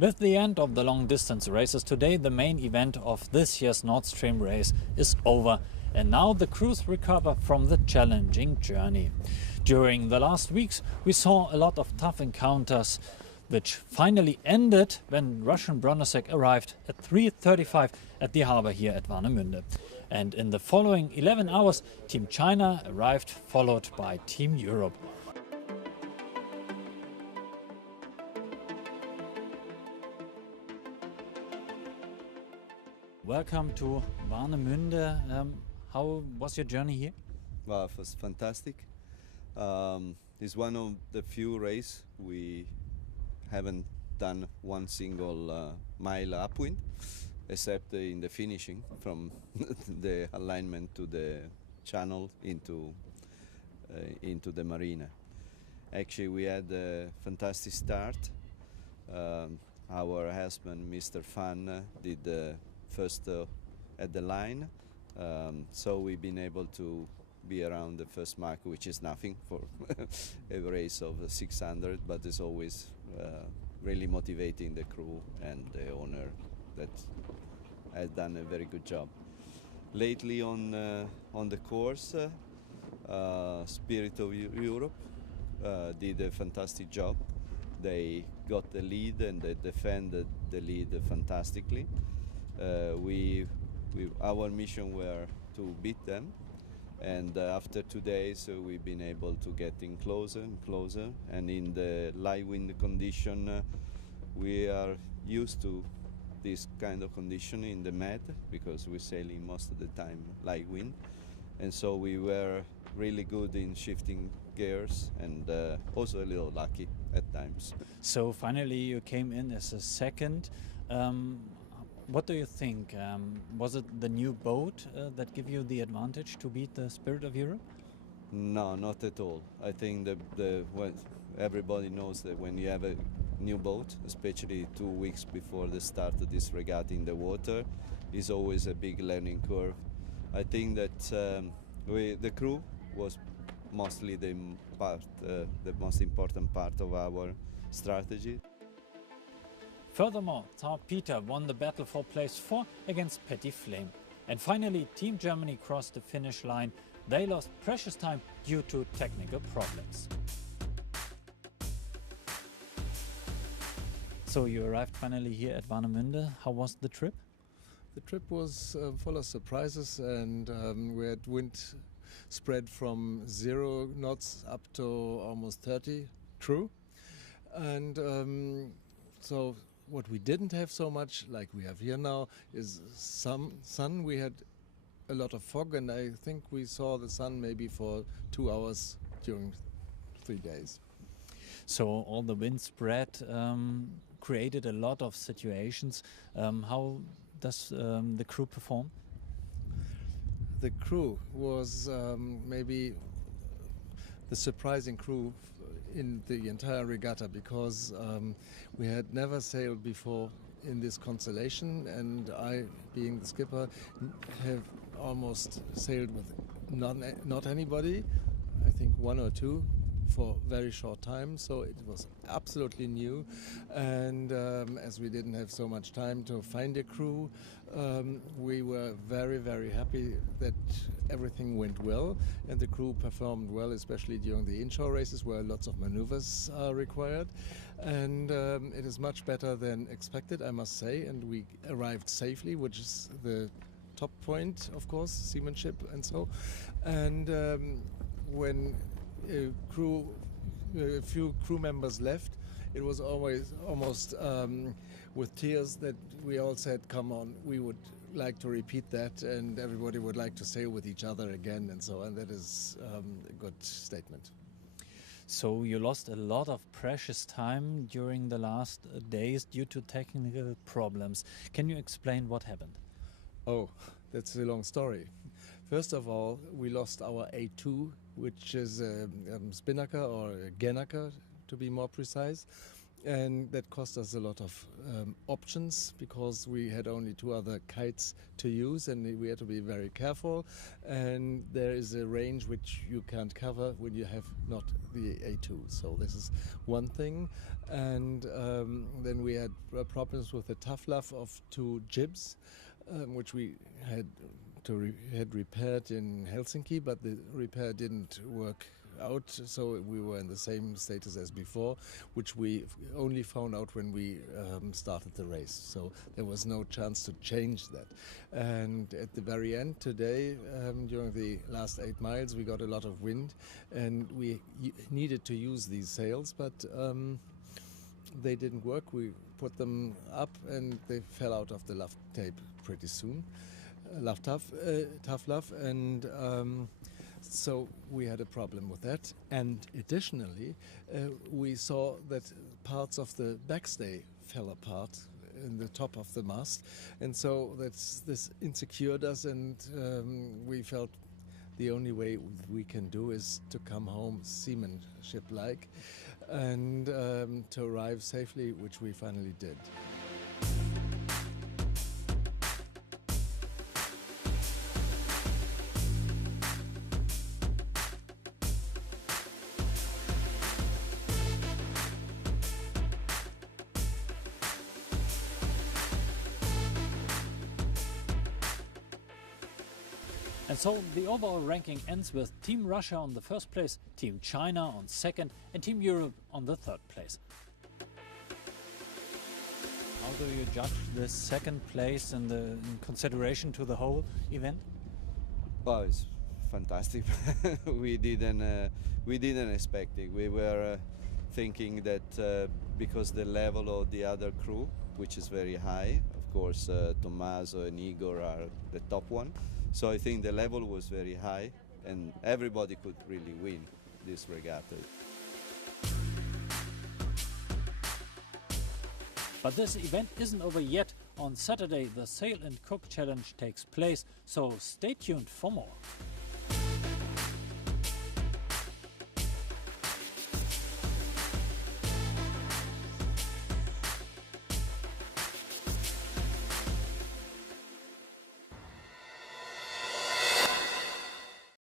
With the end of the long-distance races today, the main event of this year's Nord Stream race is over, and now the crews recover from the challenging journey. During the last weeks, we saw a lot of tough encounters, which finally ended when Russian Bronenosec arrived at 3:35 at the harbor here at Warnemünde. And in the following 11 hours, Team China arrived, followed by Team Europe. Welcome to Warnemünde. How was your journey here? Well, it was fantastic. It's one of the few races we haven't done one single mile upwind, except in the finishing from the alignment to the channel into the marina. Actually, we had a fantastic start. Our husband, Mr. Fan, did the first at the line, so we've been able to be around the first mark, which is nothing for a race of 600, but it's always really motivating the crew and the owner that has done a very good job. Lately on the course, Spirit of Europe did a fantastic job. They got the lead and they defended the lead fantastically. Our mission were to beat them, and after 2 days we've been able to get in closer and closer, and in the light wind condition we are used to this kind of condition in the Med, because we're sailing most of the time light wind, and so we were really good in shifting gears and also a little lucky at times. So finally you came in as a second. What do you think? Was it the new boat that gave you the advantage to beat the Spirit of Europe? No, not at all. I think well, everybody knows that when you have a new boat, especially 2 weeks before the start of this regatta in the water, is always a big learning curve. I think that the crew was mostly the most important part of our strategy. Furthermore, Tsar Peter won the battle for place 4 against Petty Flame. And finally, Team Germany crossed the finish line. They lost precious time due to technical problems. So you arrived finally here at Warnemünde. How was the trip? The trip was full of surprises, and we had wind spread from 0 knots up to almost 30, true. And so what we didn't have so much, like we have here now, is some sun. We had a lot of fog, and I think we saw the sun maybe for 2 hours during 3 days. So all the wind spread created a lot of situations. How does the crew perform? The crew was maybe the surprising crew in the entire regatta, because we had never sailed before in this constellation, and I, being the skipper, have almost sailed with not anybody. I think 1 or 2 for very short time, so it was absolutely new. And as we didn't have so much time to find a crew, we were very, very happy that everything went well and the crew performed well, especially during the inshore races where lots of maneuvers are required. And it is much better than expected, I must say, and we arrived safely, which is the top point, of course, seamanship and so. And when a few crew members left, it was always almost with tears that we all said, come on, we would like to repeat that, and everybody would like to sail with each other again, and so on. That is a good statement. So you lost a lot of precious time during the last days due to technical problems. Can you explain what happened? Oh, that's a long story. First of all, we lost our A2, which is a spinnaker or a gennaker, to be more precise. And that cost us a lot of options because we had only 2 other kites to use and we had to be very careful. And there is a range which you can't cover when you have not the A2. So this is one thing. And then we had problems with the tough love of 2 jibs, which we had repaired in Helsinki, but the repair didn't work out, so we were in the same status as before, which we only found out when we started the race. So there was no chance to change that. And at the very end today, during the last 8 miles, we got a lot of wind and we needed to use these sails, but they didn't work. We put them up and they fell out of the luff tape pretty soon. Tough love, and so we had a problem with that. And additionally, we saw that parts of the backstay fell apart in the top of the mast, and so this insecured us, and we felt the only way we can do is to come home seamanship-like and to arrive safely, which we finally did. And so the overall ranking ends with Team Russia on the 1st place, Team China on 2nd and Team Europe on the 3rd place. How do you judge this 2nd place in consideration to the whole event? Well, it's fantastic. we didn't expect it. We were thinking that because the level of the other crew, which is very high, of course Tommaso and Igor are the top one. So I think the level was very high and everybody could really win this regatta. But this event isn't over yet. On Saturday the Sail and Cook Challenge takes place, so stay tuned for more.